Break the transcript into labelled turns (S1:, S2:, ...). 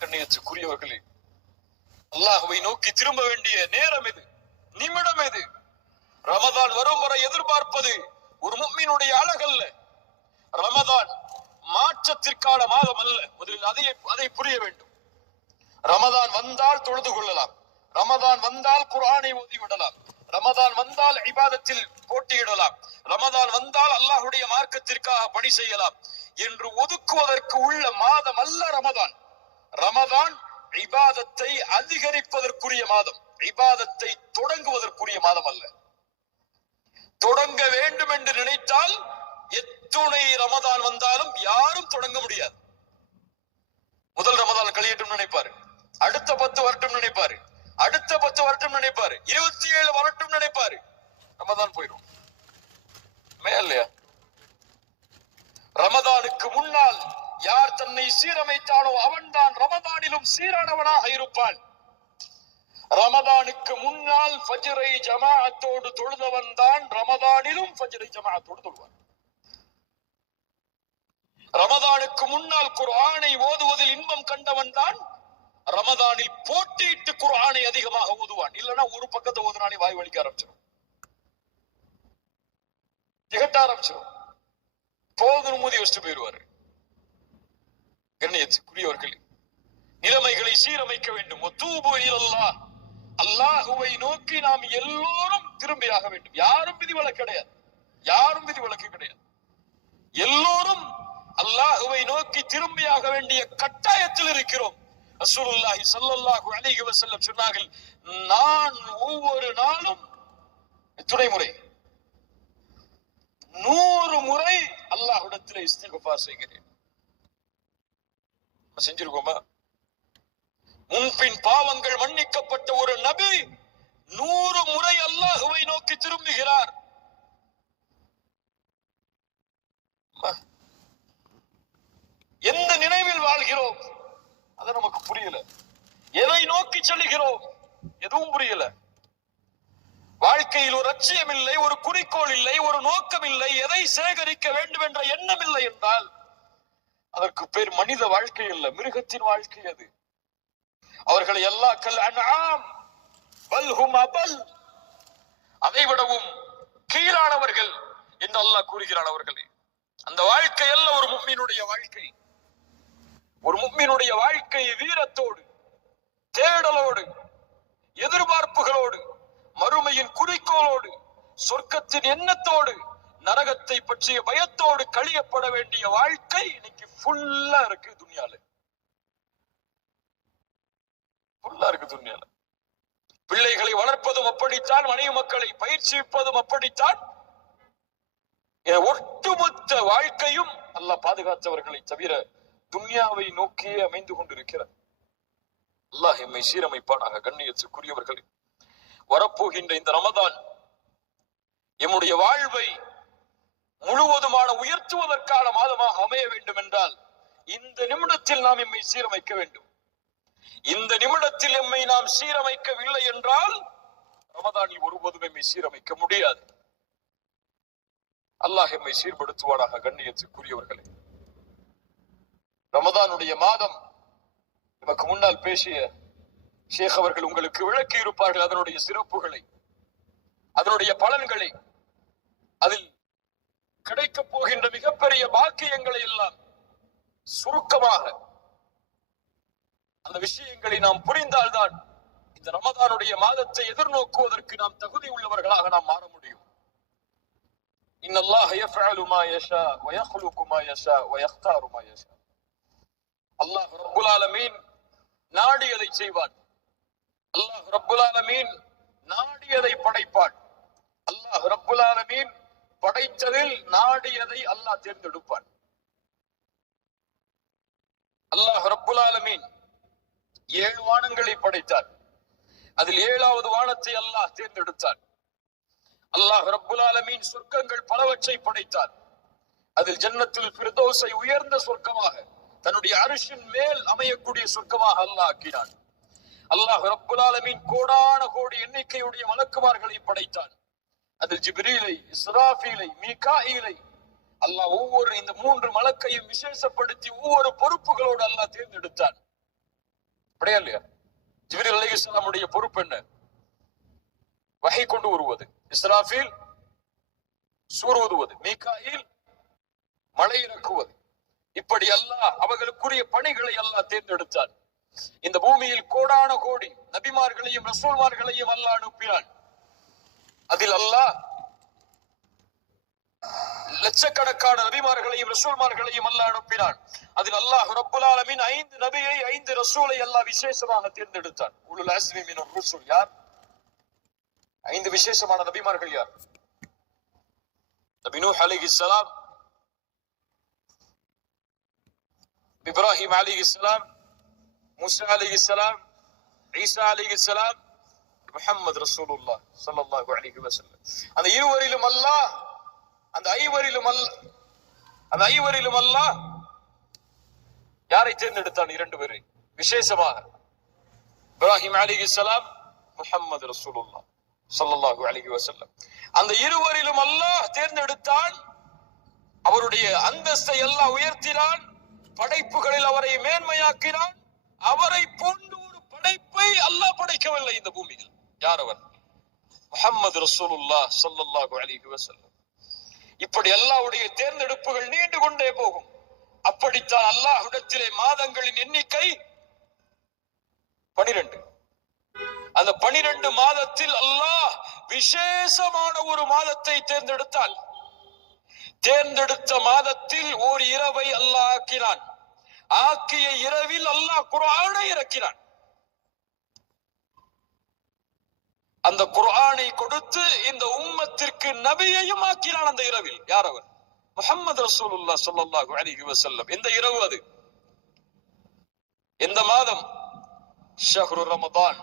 S1: கண்ணியத்துக்குரியவர்களே அல்லாஹுவை நோக்கி திரும்ப வேண்டிய நேரம் இது நிமிடம் இது. ரமதான் வரும் வரை எதிர்பார்ப்பது ஒரு முக்மீனுடைய அழகல்ல. ரமதான் மாற்றத்திற்கான மாதம் அல்ல முதலில் அதை அதை புரிய வேண்டும். ரமதான் வந்தால் தொழுது கொள்ளலாம். ரமதான் வந்தால் குரானை ஓதி விடலாம் ரமதான் வந்தால் இபாதத்தில் போட்டியிடலாம். ரமதான் வந்தால் அல்லாஹுடைய மார்க்கத்திற்காக பணி செய்யலாம். என்று ஒதுக்குவதற்கு உள்ள மாதம் அல்ல ரமதான். ரமதான் இபாதத்தை அதிகரிப்பதற்குரிய மாதம். இபாதத்தை தொடங்குவதற்குரிய மாதம் அல்ல. தொடங்க வேண்டும் என்று நினைத்தால் எத்துணை ரமதான் வந்தாலும் யாரும் தொடங்க முடியாது. முதல் ரமதான் கழியட்டும் நினைப்பாரு. அடுத்த பத்து வரட்டும் நினைப்பாரு. அடுத்த பத்து வரட்டும் நினைப்பாரு. இருபத்தி ஏழு வரட்டும் நினைப்பாரு. ரமதான் போயிடும் இல்லையா? ரமதானுக்கு முன்னால் யார் தன்னை சீரமைத்தானோ அவன்தான் ரமதானிலும் சீரானவனாக இருப்பான் ரமதானுக்கு முன்னால் ஃபஜ்ரை ஜமாஅத்தோடு தொழுதவன் தான் ரமதானிலும் ஃபஜ்ரை ஜமாஅத்தோடு தொழுவான். ரமதானுக்கு முன்னால் குர்ஆனை ஓதுவதில் இன்பம் கண்டவன் தான் ரமதானில் போட்டியிட்டு குர்ஆனை அதிகமாக ஓதுவான். இல்லனா ஒரு பக்கத்தை ஓதுனாலே வாய் வலிக்க ஆரம்பிச்சிடும் திகட்ட ஆரம்பிச்சிடும் போதும் மூதி வச்சுட்டு போயிடுவாரு. கண்ணியத்துக்குரியவர்களே நிலைமைகளை சீரமைக்க வேண்டும். ஒத்தூபு அல்லாஹுவை நோக்கி நாம் எல்லோரும் திரும்பியாக வேண்டும். யாரும் விதி வழக்கு கிடையாது. யாரும் விதிவிலக்கு கிடையாது. எல்லோரும் அல்லாஹுவை நோக்கி திரும்பியாக வேண்டிய கட்டாயத்தில் இருக்கிறோம். அசுருல்லாஹி ஸல்லல்லாஹு அலிஹி வசல்லம் சொன்னார்கள் நான் ஒவ்வொரு நாளும் எத்துணை முறை? நூறு முறை அல்லாஹ்விடத்தில் இஸ்திக்ஃபார் செய்கிறேன். செஞ்சிருக்கோமா? முன்பின் பாவங்கள் மன்னிக்கப்பட்ட ஒரு நபி நூறு முறை அல்லாஹுவை நோக்கி திரும்புகிறார். எந்த நினைவில் வாழ்கிறோம்? அது நமக்கு புரியல. எதை நோக்கி செல்கிறோம்? எதுவும் புரியல. வாழ்க்கையில் ஒரு லட்சியம் இல்லை ஒரு குறிக்கோள் இல்லை ஒரு நோக்கம் இல்லை எதை சேகரிக்க வேண்டும் என்ற எண்ணம் இல்லை என்றால் அதற்கு பேர் மனித வாழ்க்கை அல்ல மிருகத்தின் வாழ்க்கை அது. அவர்களை எல்லா கல் அன்ஆம். பல் ஹும் அபல். அதைவிடவும் கீழானவர்கள் என்று அல்லாஹ் கூறுகிறான் அவர்களே. அந்த வாழ்க்கை அல்ல ஒரு முக்மீனுடைய வாழ்க்கை. ஒரு முக்மீனுடைய வாழ்க்கை வீரத்தோடு தேடலோடு எதிர்பார்ப்புகளோடு மறுமையின் குறிக்கோளோடு சொர்க்கத்தின் எண்ணத்தோடு நரகத்தை பற்றிய பயத்தோடு கழியப்பட வேண்டிய வாழ்க்கை இன்னைக்கு ஃபுல்லா இருக்கு துனியால ஃபுல்லா இருக்கு துனியால பிள்ளைகளை வளர்ப்பதும் அப்படித்தான் மனைவி மக்களை பயிற்சிப்பதும் அப்படித்தான். என ஒட்டுமொத்த வாழ்க்கையும் அல்ல பாதுகாத்தவர்களை தவிர துன்யாவை நோக்கியே அமைந்து கொண்டிருக்கிறார். அல்லாஹ் எம்மை சீரமைப்பானாக கண்ணியத்துக்குரியவர்களே. வரப்போகின்ற இந்த ரமதான் எம்முடைய வாழ்வை முழுவதுமான உயர்த்துவதற்கான மாதமாக அமைய வேண்டும் என்றால் இந்த நிமிடத்தில் நாம் எம்மை சீரமைக்க வேண்டும். இந்த நிமிடத்தில் எம்மை நாம் சீரமைக்கவில்லை என்றால் ரமதானில் ஒருபோதும் எம்மை சீரமைக்க முடியாது. அல்லாஹ் எம்மை சீர்படுத்துவானாக கண்ணியத்துக்குரியவர்களே. ரமதானுடைய மாதம் நமக்கு முன்னால் பேசிய ஷேக் அவர்கள் உங்களுக்கு விளக்கி இருப்பார்கள் அதனுடைய சிறப்புகளை அதனுடைய பலன்களை. அதில் கிடைக்கப் போகின்ற மிகப்பெரிய பாக்கியங்களை எல்லாம் சுருக்கமாக அந்த விஷயங்களை நாம் புரிந்தால்தான் இந்த ரமதானுடைய மாதத்தை எதிர்நோக்குவதற்கு நாம் தகுதி உள்ளவர்களாக நாம் மாற முடியும். இன்னல்லாஹ் அல்லாஹ் ரப்புல் ஆலமீன் நாடியதை செய்வான். அல்லாஹ் ரப்புல் ஆலமீன் நாடியதை படைப்பான். அல்லாஹ் ரப்புல் ஆலமீன் படைத்ததில் நாடியதை அல்லாஹ் தேர்ந்தெடுப்பான். அல்லாஹ் ரப்புல் ஆலமீன் ஏழு வானங்களை படைத்தார். அதில் ஏழாவது வானத்தை அல்லாஹ் தேர்ந்தெடுத்தார். அல்லாஹ் ரப்புல் ஆலமீன் சொர்க்கங்கள் பலவற்றை படைத்தார். அதில் ஜன்னத்தில் பிரதோசை உயர்ந்த சொர்க்கமாக தன்னுடைய அரிசின் மேல் அமையக்கூடிய சொர்க்கமாக அல்லாஹ் ஆக்கினான். அல்லாஹ் ரப்புல் ஆலமீன் கோடான கோடி எண்ணிக்கையுடைய மலக்குமார்களை படைத்தான் அதில் ஜிப்ரீலை இஸ்ராஃபீலை மீகாயிலை அல்லாஹ் ஒவ்வொரு இந்த மூன்று மலக்கையும் விசேஷப்படுத்தி ஒவ்வொரு பொறுப்புகளோடு அல்லாஹ் தேர்ந்தெடுத்தான் அப்படியா இல்லையா? ஜிபிரி அலி இஸ்லாமுடைய பொறுப்பு என்ன? வகை கொண்டு வருவது. இஸ்ராஃபீல் சூர் ஊதுவது மீகாயில் மழை இறக்குவது. இப்படி அல்லாஹ் அவர்களுக்குரிய பணிகளை எல்லாம் தேர்ந்தெடுத்தார். இந்த பூமியில் கோடான கோடி நபிமார்களையும் ரசூல்மார்களையும் அல்லாஹ் அனுப்பினான். அதில் அல்லாஹ் லட்சக்கணக்கான நபிமார்களையும் ரசூல்மார்களையும் அல்ல அனுப்பினான். அதில் அல்லாஹ் ரப்புல் ஆலமீன் ஐந்து நபியை ஐந்து ரசூலை அல்லாஹ் விசேஷமாக தேர்ந்தெடுத்தான். உலுல் அஸ்மி மினர் ருசுல் யார்? ஐந்து விசேஷமான நபிமார்கள் யார்? நபி நூஹ் இஸ்லாம் இப்ராஹிம் அலைஹிஸ்ஸலாம் மூசா இஸ்லாம் ஈசா அலைஹிஸ்ஸலாம் முஹம்மது ரசூலுல்லாஹ் ஸல்லல்லாஹு அலைஹி வஸல்லம். அந்த இருவரிலும் அல்லாஹ் அந்த ஐவரிலும் அல்ல அந்த ஐவரிலும் அல்லாஹ் யாரை தேர்ந்தெடுத்தான் இரண்டு பேரை? விசேஷமாக. இப்ராஹிம் அலைஹிஸ்ஸலாம் முஹம்மது ரசூலுல்லா சல்லல்லாஹு அலிஹி வசல்லம் அந்த இருவரிலும் அல்லாஹ் தேர்ந்தெடுத்தான் அவருடைய அந்தஸ்தை எல்லாம் உயர்த்தினான் படைப்புகளில் அவரை மேன்மையாக்கினான் அவரை போன்று ஒரு படைப்பை அல்லாஹ் படைக்கவில்லை இந்த பூமியில். யார் அவர்? முஹம்மது ரசூலுல்லா சல்லல்லாஹு அலிஹி வசல்லம் இப்படி அல்லாவுடைய தேர்ந்தெடுப்புகள் நீண்டு கொண்டே போகும். அப்படித்தான் அல்லாஹுடத்திலே மாதங்களின் எண்ணிக்கை பனிரெண்டு. அந்த பனிரெண்டு மாதத்தில் அல்லாஹ் விசேஷமான ஒரு மாதத்தை தேர்ந்தெடுத்தால் தேர்ந்தெடுத்த மாதத்தில் ஓர் இரவை அல்லாஹ் ஆக்கினான். ஆக்கிய இரவில் அல்லாஹ் குரானை இறக்கினான். அந்த குர்ஆனை கொடுத்து இந்த உம்மத்திற்கு நபியையும் ஆக்கினான் அந்த இரவில். யார் அவர்? முகமது ரசூலுல்லா ஸல்லல்லாஹு அலிஹி வசல்லம் இந்த இரவு அது? இந்த மாதம்? ஷஹ்ரு ரமதான்.